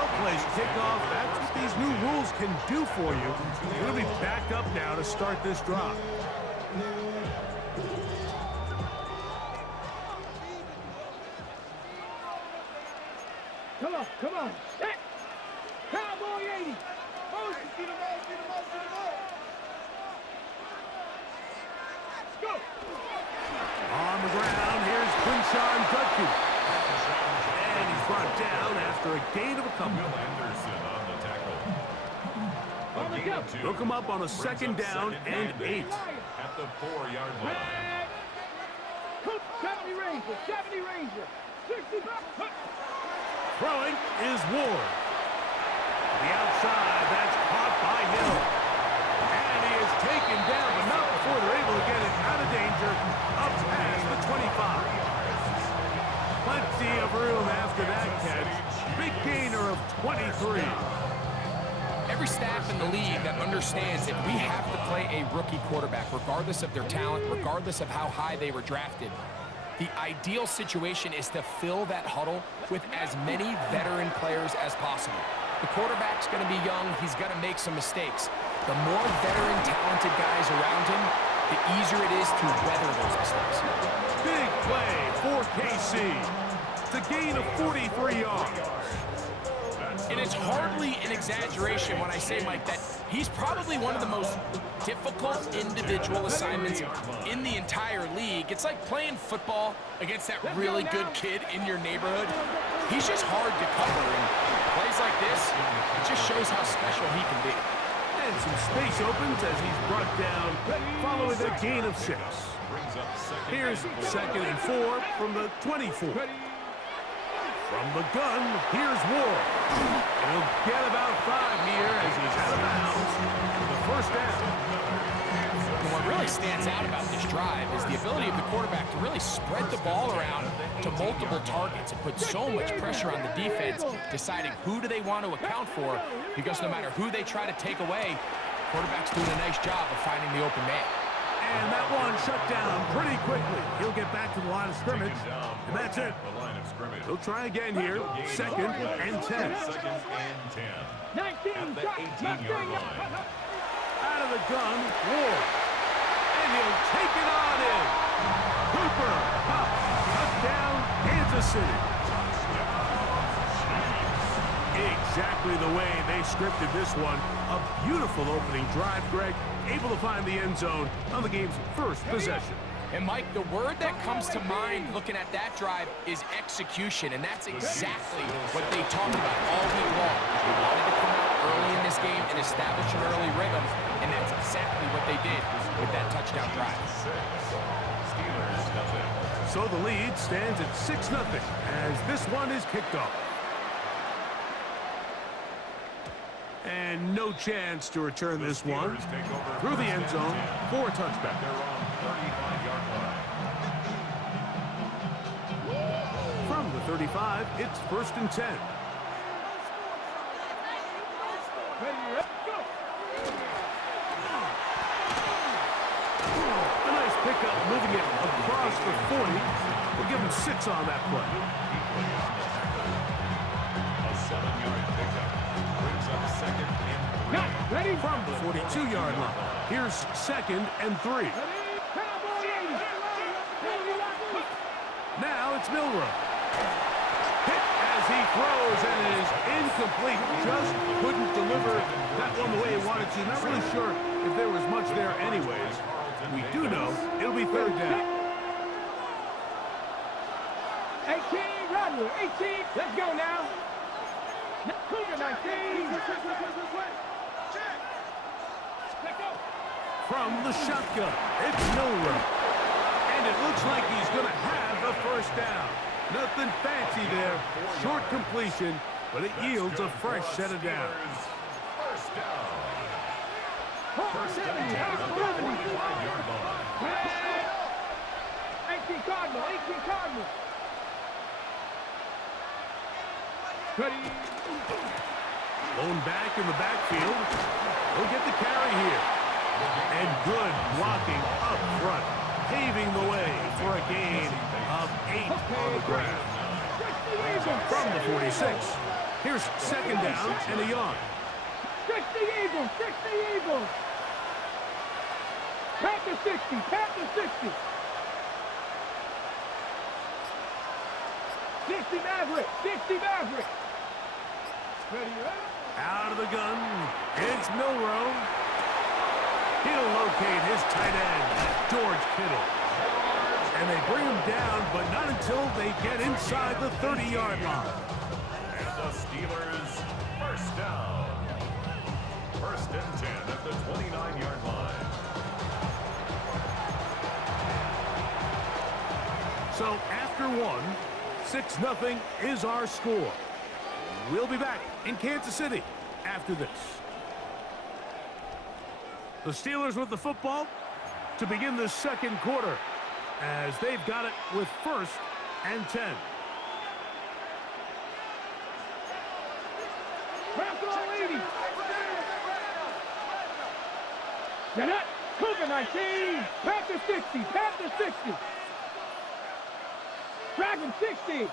Well placed kickoff. That's what these new rules can do for you. You're going to be backed up now to start this drive. Come on, come on. Set. Cowboy 80. Motion. Get him out, get him out, get him out. Go. On the ground, here's Quinshawn Judkins. And he's brought down after a gain of a couple. Anderson on the tackle. Look him up on a second down and 8. At the 4-yard line. Coop, 70 Ranger, 70 Ranger. 65. Throwing is Ward. To the outside, that's caught by Hill. And he is taken down, but not before they're able to get it out of danger, up past the 25. Plenty of room after that catch. Big gainer of 23. Every staff in the league that understands that we have to play a rookie quarterback, regardless of their talent, regardless of how high they were drafted. The ideal situation is to fill that huddle with as many veteran players as possible. The quarterback's going to be young. He's going to make some mistakes. The more veteran, talented guys around him, the easier it is to weather those mistakes. Big play for KC. It's a gain of 43 yards. And it's hardly an exaggeration when I say, Mike, that he's probably one of the most difficult individual assignments in the entire league. It's like playing football against that really good kid in your neighborhood. He's just hard to cover, and plays like this, it just shows how special he can be. And some space opens as he's brought down following a gain of 6. Here's 2nd and 4 from the 24. From the gun, here's Ward. And he'll get about 5 here as he's out of bounds for the first down. And what really stands out about this drive is the ability of the quarterback to really spread the ball around to multiple targets and put so much pressure on the defense, deciding who do they want to account for, because no matter who they try to take away, the quarterback's doing a nice job of finding the open man. And that one shut down pretty quickly. He'll get back to the line of scrimmage, and that's it. He'll try again here, 2nd and 10. 2nd and 10. 19, At the 18-yard line. Out of the gun, Ward. And he'll take it on in. Cooper, pop, touchdown, Kansas City. Exactly the way they scripted this one. A beautiful opening drive, Greg. Able to find the end zone on the game's first possession. And Mike, the word that comes to mind looking at that drive is execution, and that's exactly what they talked about all week long. They wanted to come out early in this game and establish an early rhythm, and that's exactly what they did with that touchdown drive. So the lead stands at 6-0 as this one is kicked off. And no chance to return this one through the end zone for a touchback. From the 35, it's 1st and 10. A nice pickup, moving it across the 40. We'll give him 6 on that play. A 7-yard pickup brings up 2nd and 3. Ready? From the 42-yard line, here's 2nd and 3. Now it's Milrow. Hit as he throws, and it is incomplete. Just couldn't deliver that one the way he wanted to. Not really sure if there was much there anyways. We do know it'll be 3rd down. 18, Rodney, 18. Let's go now. Cougar 19. From the shotgun, it's Milrow. And it looks like he's going to have the 1st down. Nothing fancy there. Short completion, but it yields a fresh set of downs. 1st down. 18 Cardinal, 18 Cardinal. Ready? Blown back in the backfield. He'll get the carry here. And good blocking up front, paving the way for a gain of 8 on the ground. From the 46, Here's second down and a yard. 60 Eagles, 60 Eagles. Panther 60, Panther 60. 60 Maverick, 60 Maverick. Ready, ready? Out of the gun, it's Milrow. He'll locate his tight end, George Kittle. And they bring him down, but not until they get inside the 30-yard line. And the Steelers, first down. First and 10 at the 29-yard line. So after one, 6-0 is our score. We'll be back in Kansas City after this. The Steelers with the football to begin the second quarter as they've got it with first and 10. Janet, Cougar 19, Panther 60, Panther 60. Dragon 60.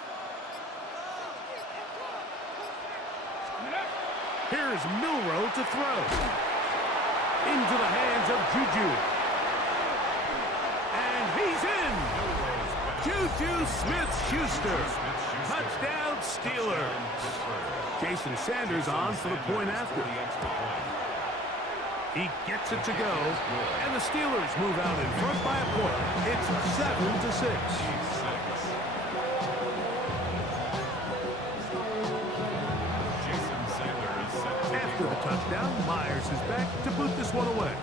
Here's Milrow to throw. Into the hands of Juju. And he's in. Juju Smith-Schuster. Touchdown Steelers. Jason Sanders on for the point after. He gets it to go, and the Steelers move out in front by a point. It's 7-6. After the touchdown, Myers is back to boot this one away.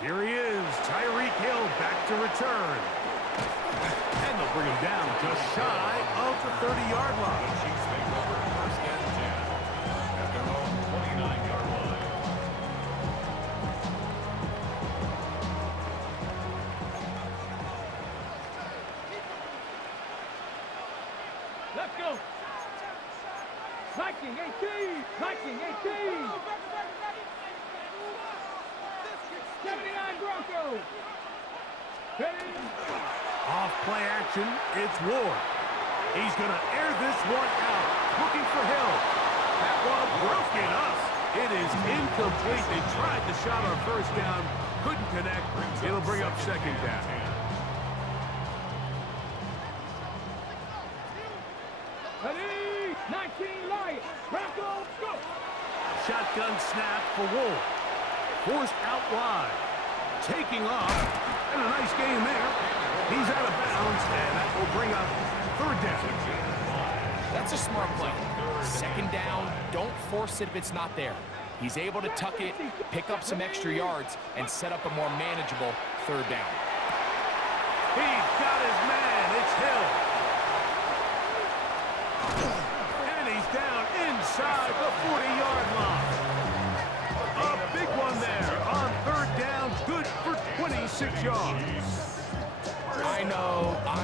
Here he is, Tyreek Hill back to return. And they'll bring him down just shy of the 30-yard line. Chiefs take over first and 10 at their own 29-yard line. Let's go. Viking 18, Viking 18. 79 Broncos. Ready? Off play action, it's Ward. He's going to air this one out, looking for Hill. That one broken up. It is incomplete. They tried the shot on first down, couldn't connect. It'll bring up second down. Ready? 19 Lions. Broncos, go. Shotgun snap for Ward. Forced out wide. Taking off. And a nice game there. He's out of bounds, and that will bring up third down. That's a smart play. Second down, don't force it if it's not there. He's able to tuck it, pick up some extra yards, and set up a more manageable third down. He's got his man. It's Hill. And he's down inside the 40-yard line. A big one there on third down. Good for 26 yards. I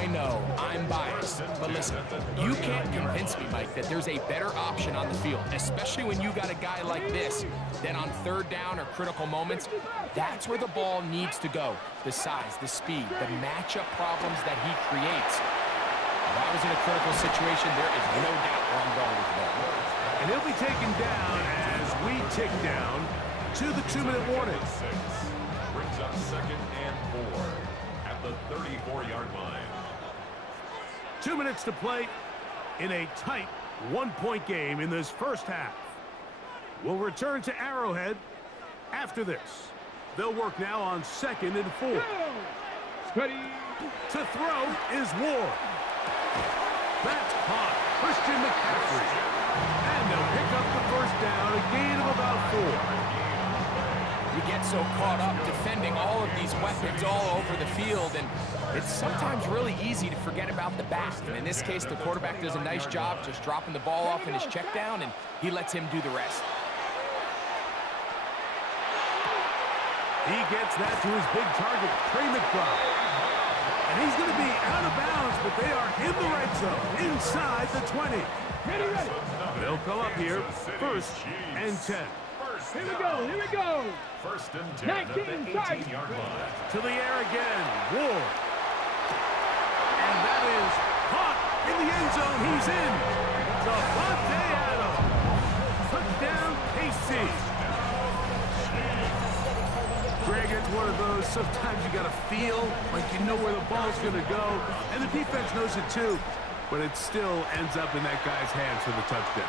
know, I'm biased. But listen, you can't convince me, Mike, that there's a better option on the field, especially when you got a guy like this, that on third down or critical moments, that's where the ball needs to go. The size, the speed, the matchup problems that he creates. If I was in a critical situation, there is no doubt where I'm going with the ball. And he'll be taken down as we tick down to the 2-minute warning. Brings up second and 4 at the 34-yard line. 2 minutes to play in a tight one-point game in this first half. We'll return to Arrowhead after this. They'll work now on 2nd and 4. Ready? To throw is Ward. That's caught. Christian McCaffrey. And they'll pick up the first down, a gain of about 4. You get so caught up defending all of these weapons all over the field, and it's sometimes really easy to forget about the back. And in this case, the quarterback does a nice job just dropping the ball off in his check down, and he lets him do the rest. He gets that to his big target, Trey McBride. And he's going to be out of bounds, but they are in the red zone, inside the 20. Ready. They'll come up here, first and 10. Here we go, here we go. First and 10 at the 18-yard line. To the air again, Ward. And that is caught in the end zone. He's in. Devontae Adams. Touchdown, KC. Greg, it's one of those, sometimes you got to feel like you know where the ball's going to go, and the defense knows it too, but it still ends up in that guy's hands for the touchdown.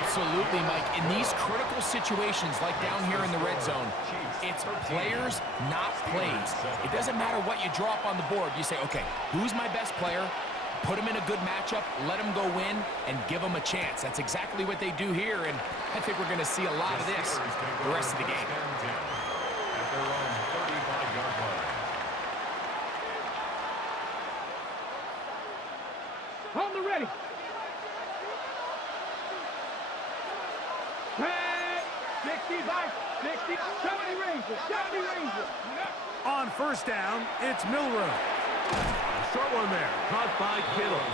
Absolutely, Mike. In these critical situations, like down here in the red zone, it's players, not plays. It doesn't matter what you draw up on the board. You say, okay, who's my best player? Put him in a good matchup, let him go win, and give him a chance. That's exactly what they do here, and I think we're going to see a lot of this the rest of the game. At their own 35-yard line. On the ready. 65, 60, 70 Rangers, 70 Rangers. On first down, it's Milroe. Short one there, caught by Kittle.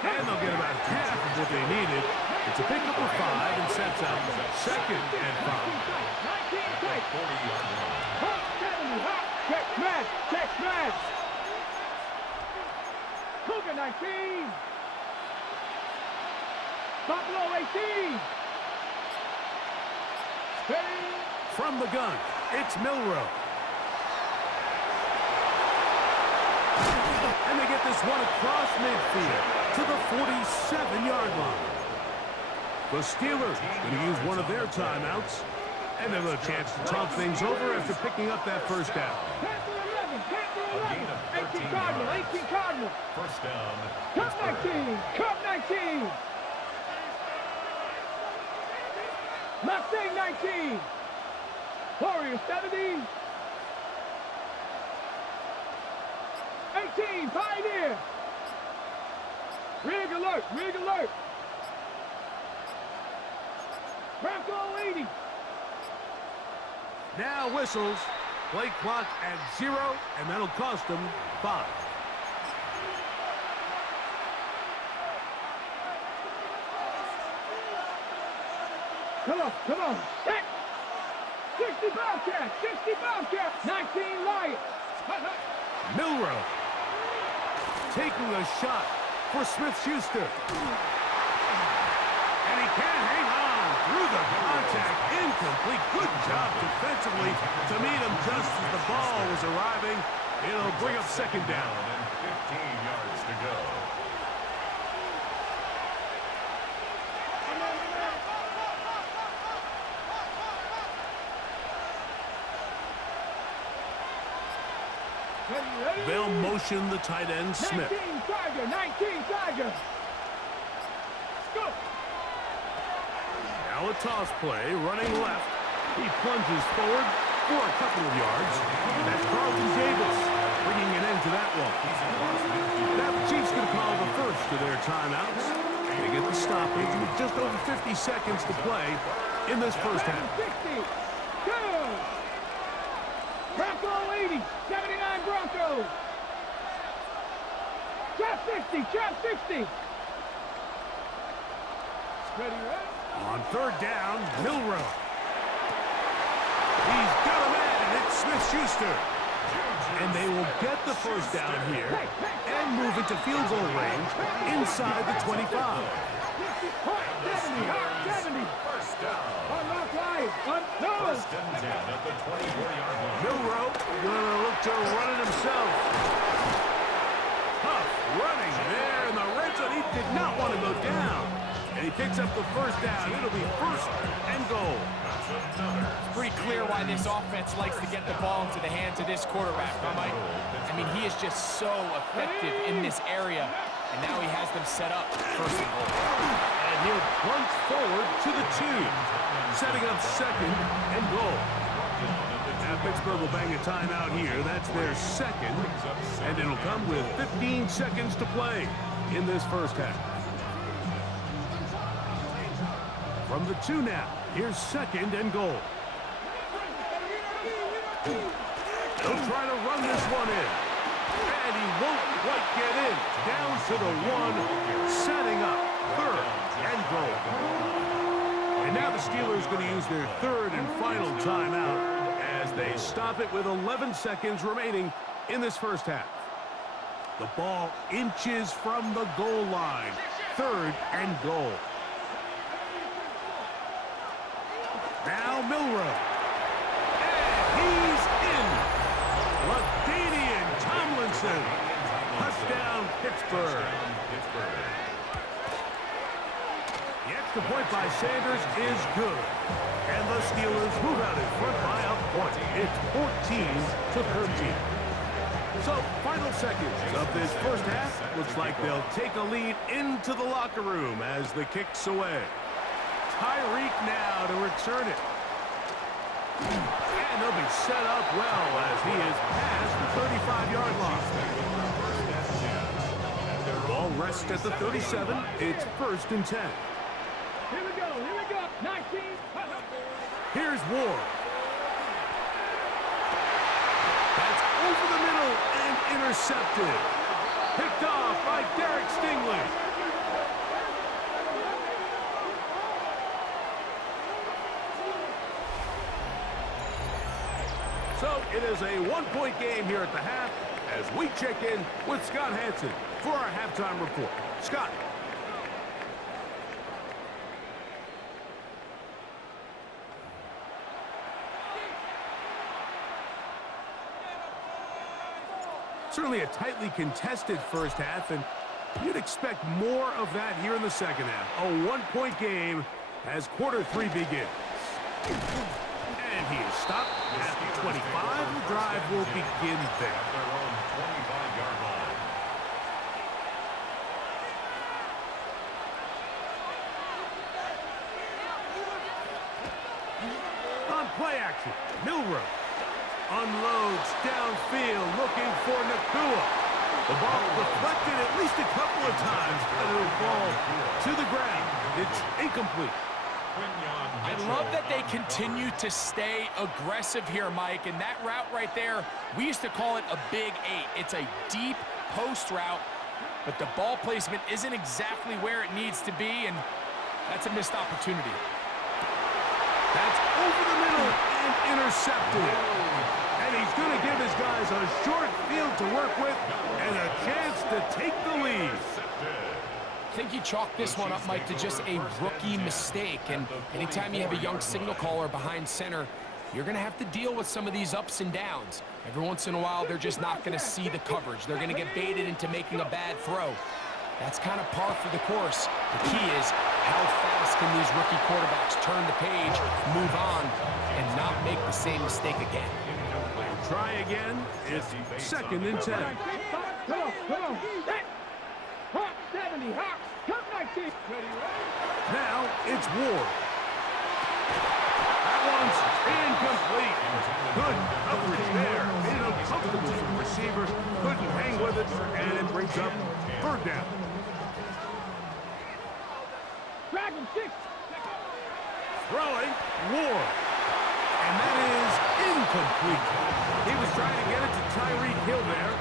And they'll get about half of what they needed. It's a pickup of 5 and sets up 2nd and 5. 19 tight. 70, hot. Check smash, check smash. Cougar 19. Buffalo 18. Ready. From the gun, it's Milroe. And they get this one across midfield to the 47-yard line. The Steelers going to use one of their timeouts, and they'll have a chance to talk things over after picking up that first down. Panther 11, 18 Cardinal, 18 Cardinal. First down. Cup 19, Cup 19. Mustang 19. Warriors 70. 18, Pioneer. Rig alert, rig alert. Bronco 80. Now whistles. Play clock at 0, and that'll cost them 5. Come on, come on. Set. 60 Bobcats, 60 Bobcats. 19 Lions. Milroe taking a shot for Smith-Schuster. And he can't hang on through the contact. Incomplete. Good job defensively to meet him just as the ball was arriving. It'll bring up 2nd down. And 15 yards to go. They'll motion the tight end, Smith. 19 Tiger, 19 Tiger. Go. Now a toss play, running left. He plunges forward for a couple of yards. That's Carlton Davis bringing an end to that one. Now the Chiefs going to call the first of their timeouts. They get the stoppage with just over 50 seconds to play in this first half. 60. Good. Bronco 80, 79 Broncos. Trap 60, trap 60. Ready, ready? On 3rd down, Milroe. He's got a man, and it's Smith-Schuster. And they will get the first down here and move into field goal range inside the 25. 70. First down. Unlock line. First and 10 at the 24-yard line. Milroe gonna look to run it himself. Tough running there in the red zone. He did not want to go down. And he picks up the first down. It'll be 1st and goal. It's pretty clear why this offense likes to get the ball into the hands of this quarterback, huh, Mike? I mean, he is just so effective in this area, and now he has them set up 1st and goal. And he'll plunge forward to the 2, setting up 2nd and goal. Now Pittsburgh will bang a timeout here. That's their 2nd, and it'll come with 15 seconds to play in this first half. From the 2 now, here's 2nd and goal. They'll try to run this one in. And he won't quite get in. Down to the 1, setting up 3rd and goal. And now the Steelers going to use their 3rd and final timeout as they stop it with 11 seconds remaining in this first half. The ball inches from the goal line. 3rd and goal. Now Milrow. And he's in. LaDainian Tomlinson. Touchdown, Pittsburgh. The extra point by Sanders is good. And the Steelers move out in front by a point. It's 14-13. So, final seconds of this first half. Looks like they'll take a lead into the locker room as the kick's away. Tyreek now to return it. And they'll be set up well as he is past the 35-yard line. Ball rests at the 37. It's 1st and 10. Here we go, 19. Here's Ward. That's over the middle and intercepted. Picked off by Derek Stingley. So it is a one-point game here at the half as we check in with Scott Hansen for our halftime report. Scott. Certainly a tightly contested first half, and you'd expect more of that here in the second half. A one-point game as quarter 3 begins. And he is stopped at the 25. The drive will begin there. On play action, Milrow unloads downfield, looking for Nakua. The ball deflected at least a couple of times, but it will fall to the ground. It's incomplete. I love that they continue to stay aggressive here, Mike, and that route right there, we used to call it a big 8. It's a deep post route, but the ball placement isn't exactly where it needs to be, and that's a missed opportunity. That's over the middle and intercepted. And he's going to give his guys a short field to work with and a chance to take the lead. I think you chalk this one up, Mike, to just a rookie mistake. And anytime you have a young signal caller behind center, you're going to have to deal with some of these ups and downs. Every once in a while, they're just not going to see the coverage. They're going to get baited into making a bad throw. That's kind of par for the course. The key is how fast can these rookie quarterbacks turn the page, move on, and not make the same mistake again. Try again. It's 2nd and 10. Come on. Hawk 70, Hawk. Come 19. Now it's Ward. That one's incomplete. Good coverage there. Made it uncomfortable for the receiver. Couldn't hang with it, and it brings up 3rd down. Dragon 6. Throwing, Ward. And that is incomplete. He was trying to get it to Tyreek Hill there.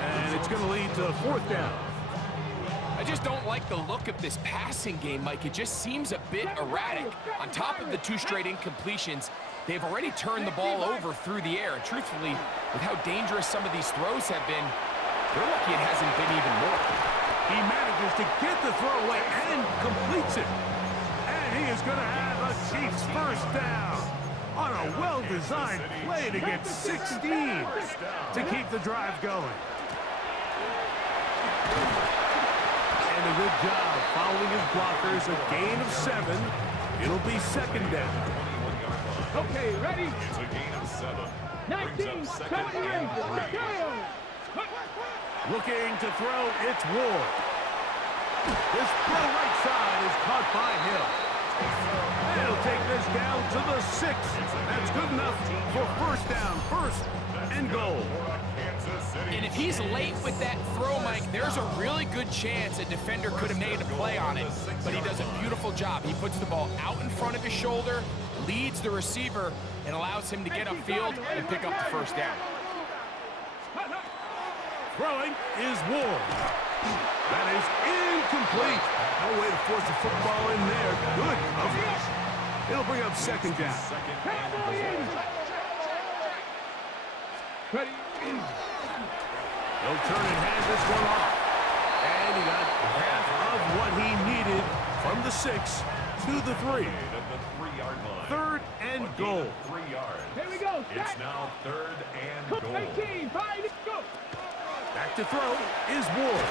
And it's going to lead to 4th down. I just don't like the look of this passing game, Mike. It just seems a bit erratic. On top of the 2 straight incompletions, they've already turned the ball over through the air. And truthfully, with how dangerous some of these throws have been, they're lucky it hasn't been even more. He manages to get the throw away and completes it. And he is going to have a Chiefs 1st down on a well-designed play to get 16 to keep the drive going. And a good job following his blockers, a gain of 7. It'll be 2nd down. Okay, ready? It's a gain of 7. 19. Looking to throw, it's Ward. This throw right side is caught by Hill. And he'll take this down to the 6. That's good enough for 1st down, 1st and goal. And if he's late with that throw, Mike, there's a really good chance a defender could have made a play on it, but he does a beautiful job. He puts the ball out in front of his shoulder, leads the receiver, and allows him to get upfield and pick up the 1st down. Throwing is Ward. That is incomplete. No way to force the football in there. Good coverage. It'll bring up 2nd down. He'll turn and hand this one off. And he got half of what he needed from the 6 to the 3. Third and goal. 3 yards. Here we go. It's now third and goal. 18, 5, go. Back to throw is Ward.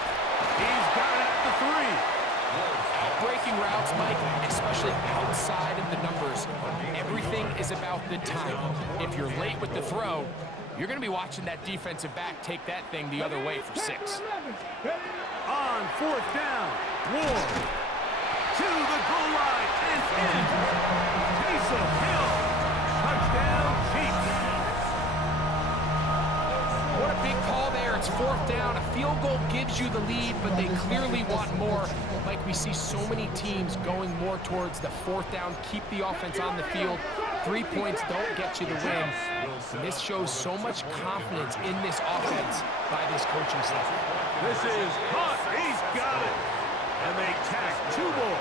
He's got it at the 3. Breaking routes, Mike, especially outside of the numbers. Everything is about the time. If you're late with the throw, you're going to be watching that defensive back take that thing the other way for 6. On 4th down, Ward to the goal line and in. Taysom Hill. Touchdown, Chiefs. What a big call there. It's 4th down. A field goal gives you the lead, but they clearly want more. Like we see so many teams going more towards the 4th down, keep the offense on the field. 3 points don't get you the win. And this shows so much confidence in this offense by this coaching staff. This is caught. He's got it. And they tack 2 more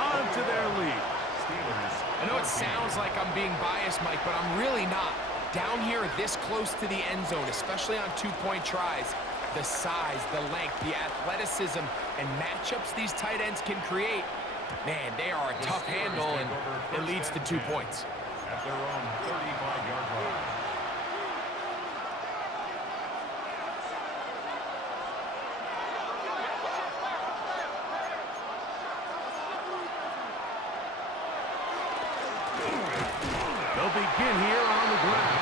onto their lead. I know it sounds like I'm being biased, Mike, but I'm really not. Down here this close to the end zone, especially on 2-point tries, the size, the length, the athleticism, and matchups these tight ends can create, man, they are a tough handle, and it leads to 2 points. At their own 35-yard line. They'll begin here on the ground.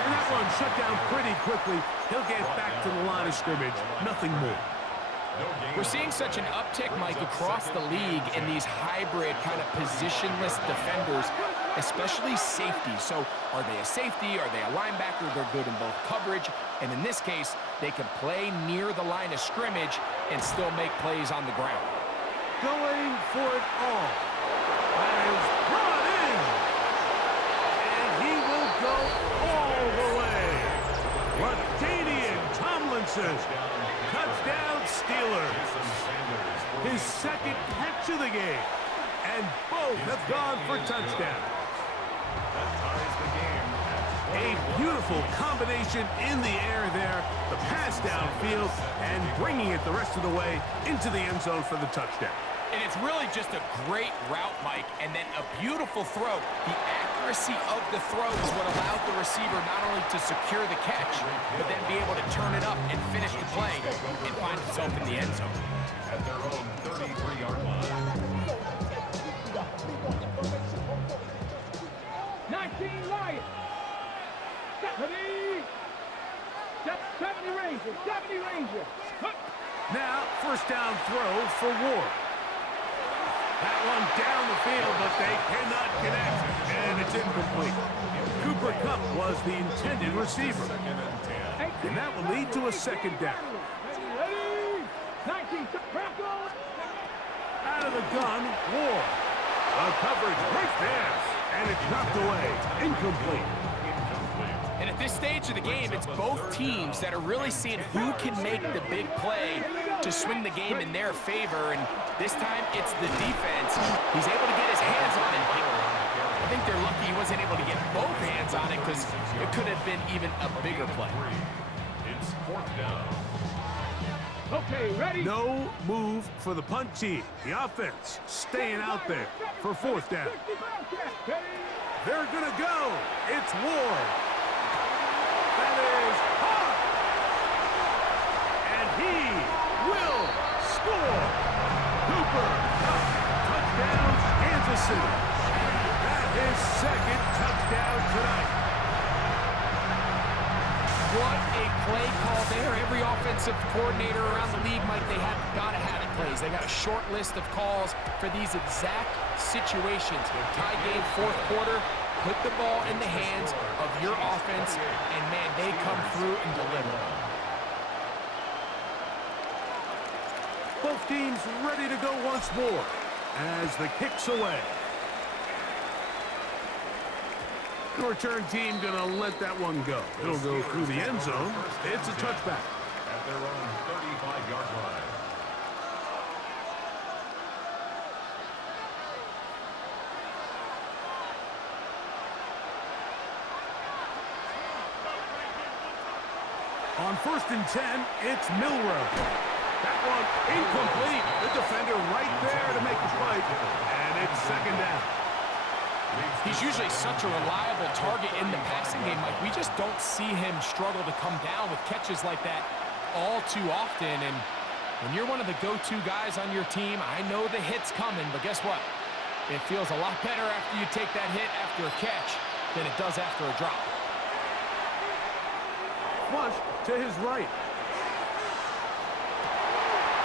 And that one shut down pretty quickly. He'll get back to the line of scrimmage. Nothing more. We're seeing such an uptick, Mike, across the league in these hybrid kind of positionless defenders, especially safety. So are they a safety? Are they a linebacker? They're good in both coverage. And in this case, they can play near the line of scrimmage and still make plays on the ground. Going for it all. That is brought in. And he will go all the way. LaDainian Tomlinson. Touchdown Steelers. His second catch of the game. And both have gone for touchdowns. A beautiful combination in the air there. The pass downfield and bringing it the rest of the way into the end zone for the touchdown. And it's really just a great route, Mike, and then a beautiful throw. The accuracy of the throw is what allowed the receiver not only to secure the catch, but then be able to turn it up and finish the play and find himself in the end zone. At their own 33-yard line. 19 Lions. 70 Rangers. 70 Rangers. Now, first down throw for Ward. That one down the field, but they cannot connect, and it's incomplete. Cooper Kupp was the intended receiver. And that will lead to a second down. 19, Out of the gun, Ward. A coverage right there, and it's knocked away. Incomplete. And at this stage of the game, it's both teams that are really seeing who can make the big play to swing the game in their favor. And this time, it's the defense. He's able to get his hands on it. I think they're lucky he wasn't able to get both hands on it because it could have been even a bigger play. It's 4th down. Okay, ready? No move for the punt team. The offense staying out there for 4th down. They're going to go. It's Ward. That is hot. And he will score. Cooper Kupp. Touchdown, Kansas City. That is second touchdown tonight. What a play call there. Every offensive coordinator around the league, Mike, they have got to have it plays. They got a short list of calls for these exact situations. Tie game, 4th quarter. Put the ball in the hands of your offense, and, man, they come through and deliver. Both teams ready to go once more as the kick's away. The return team going to let that one go. It'll go through the end zone. It's a touchback. At their own 35-yard line. On first and 10, it's Milrow. That one incomplete. The defender right there to make the play. And it's second down. He's usually such a reliable target in the passing game, Mike. We just don't see him struggle to come down with catches like that all too often. And when you're one of the go-to guys on your team, I know the hit's coming, but guess what? It feels a lot better after you take that hit after a catch than it does after a drop. Flush to his right.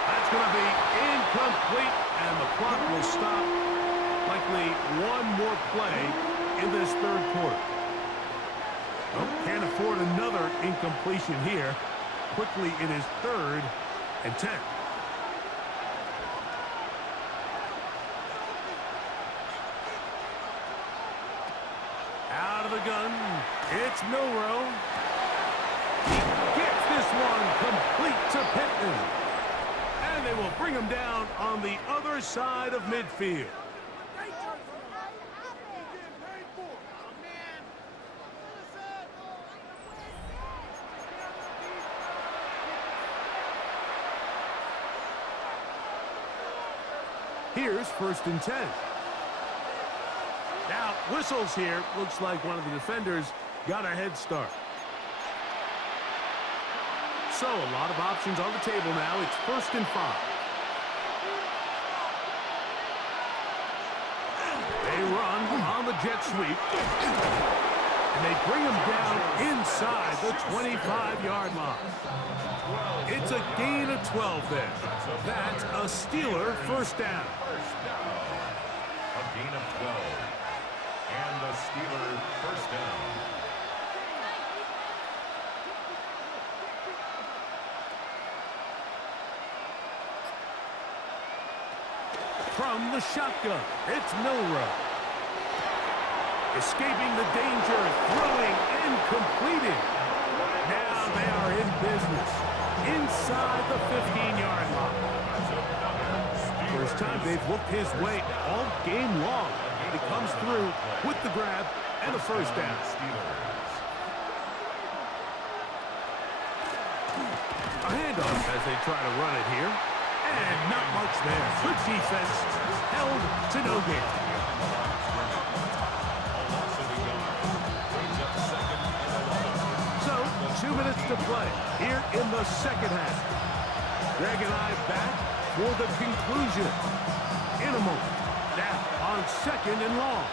That's going to be incomplete, and the clock will stop. Likely one more play in this third quarter. Oh, can't afford another incompletion here. Quickly it is 3rd and 10. Out of the gun, it's Milrow. He gets this one complete to Pittman. And they will bring him down on the other side of midfield. Here's 1st and 10. Now, whistles here. Looks like one of the defenders got a head start. So, a lot of options on the table now. It's 1st and 5. They run on the jet sweep. And they bring him down inside the 25-yard line. It's a gain of 12 there. That's a Steeler first down. A gain of 12. And the Steeler first down. From the shotgun, it's Milrow. Escaping the danger, throwing and completing. Now they are in business inside the 15-yard line. First time they've looked his way all game long. He comes through with the grab and a first down. A handoff as they try to run it here. And not much there. Good defense. Held to no gain. So, 2 minutes to play here in the second half. Greg and I back for the conclusion. In a moment. Now on 2nd and long.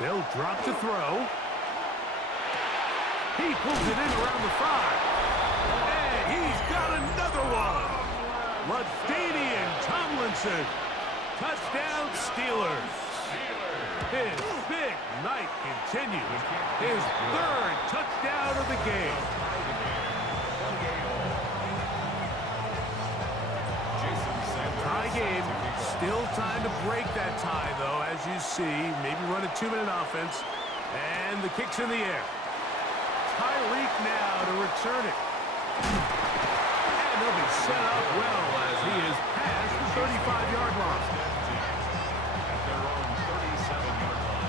They'll drop to throw. He pulls it in around the 5. And he's got another one. LaDainian Tomlinson. Touchdown Steelers. His big night continues. His 3rd touchdown of the game. Tie game. Still time to break that tie, though, as you see. Maybe run a 2-minute offense. And the kick's in the air. Tyreek now to return it. And they'll be set up well as he is past the 35-yard line. At their own 37-yard line.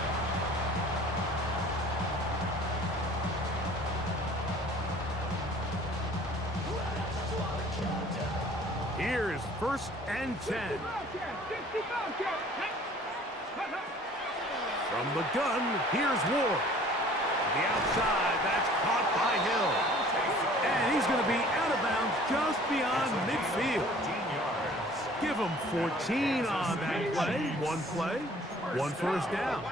Here's 1st and 10. From the gun, here's Ward. The outside, that's caught by Hill. And he's going to be out of bounds just beyond midfield. Give him 14 on that play. One first down.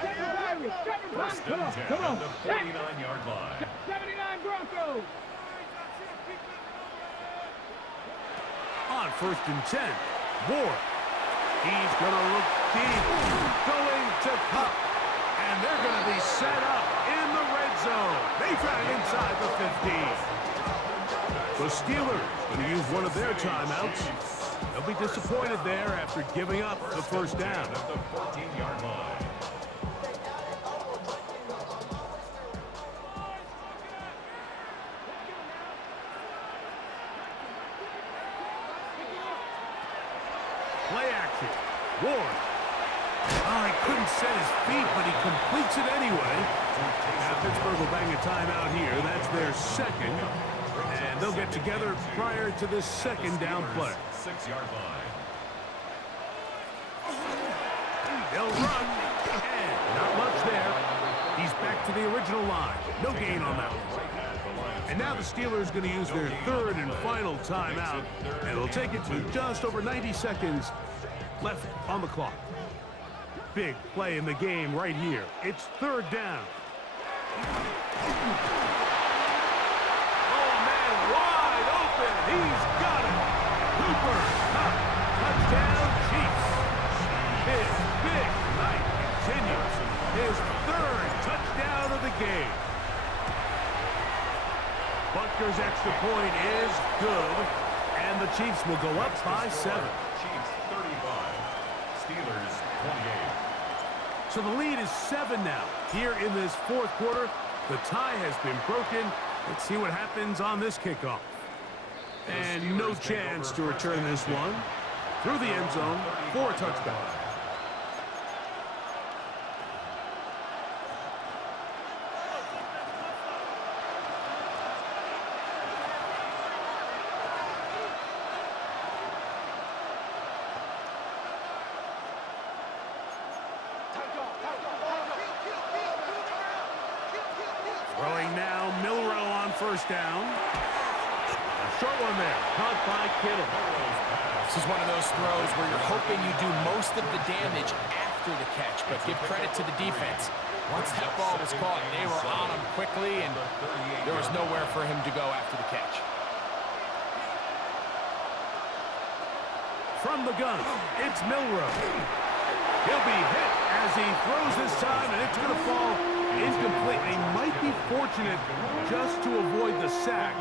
First and 10 at the 49-yard line. 79 Broncos. On 1st and 10, Ward. He's going to look deep. Going to Cup. And they're going to be set up in the red zone. They got it inside the 15. The Steelers going to use one of their timeouts. They'll be disappointed there after giving up the first down. At the 14-yard line. Ford. Oh, he couldn't set his feet, but he completes it anyway. Now Pittsburgh will bang a timeout here. That's their second. And they'll get together prior to this second down play. 6-yard line. They'll run, and not much there. He's back to the original line. No gain on that one. And now the Steelers going to use their third and final timeout, and they'll take it with just over 90 seconds left on the clock. Big play in the game right here. It's third down. Oh, man, wide open. He's got it. Cooper, touchdown, Chiefs. His big night continues. His third touchdown of the game. Butker's extra point is good, and the Chiefs will go up by 7. Chiefs 35, Steelers 28. So the lead is 7 now. Here in this fourth quarter, the tie has been broken. Let's see what happens on this kickoff. And no chance to return this one. Through the end zone for a touchdown. Throwing now, Milrow on first down. A short one there, caught by Kittle. This is one of those throws where you're hoping you do most of the damage after the catch, but give credit to the defense. Once that ball was caught, they were on him quickly, and there was nowhere for him to go after the catch. From the gun, it's Milrow. He'll be hit as he throws this time, and it's going to fall incomplete. They might be fortunate just to avoid the sack,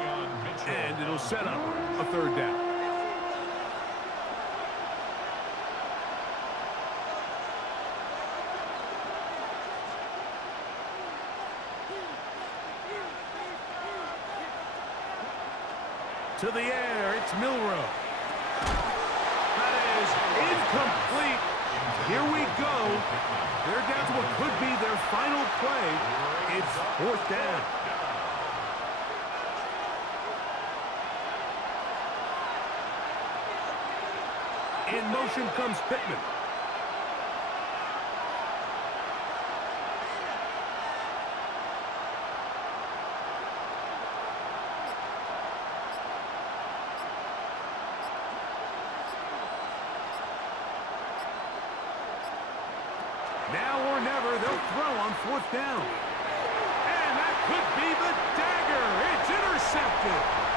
and it'll set up a third down. To the air, it's Milrow. That is incomplete. Here we go. They're down to what could be their final play. It's fourth down. In motion comes Pittman. Now or never, they'll throw on fourth down. And that could be the dagger. It's intercepted.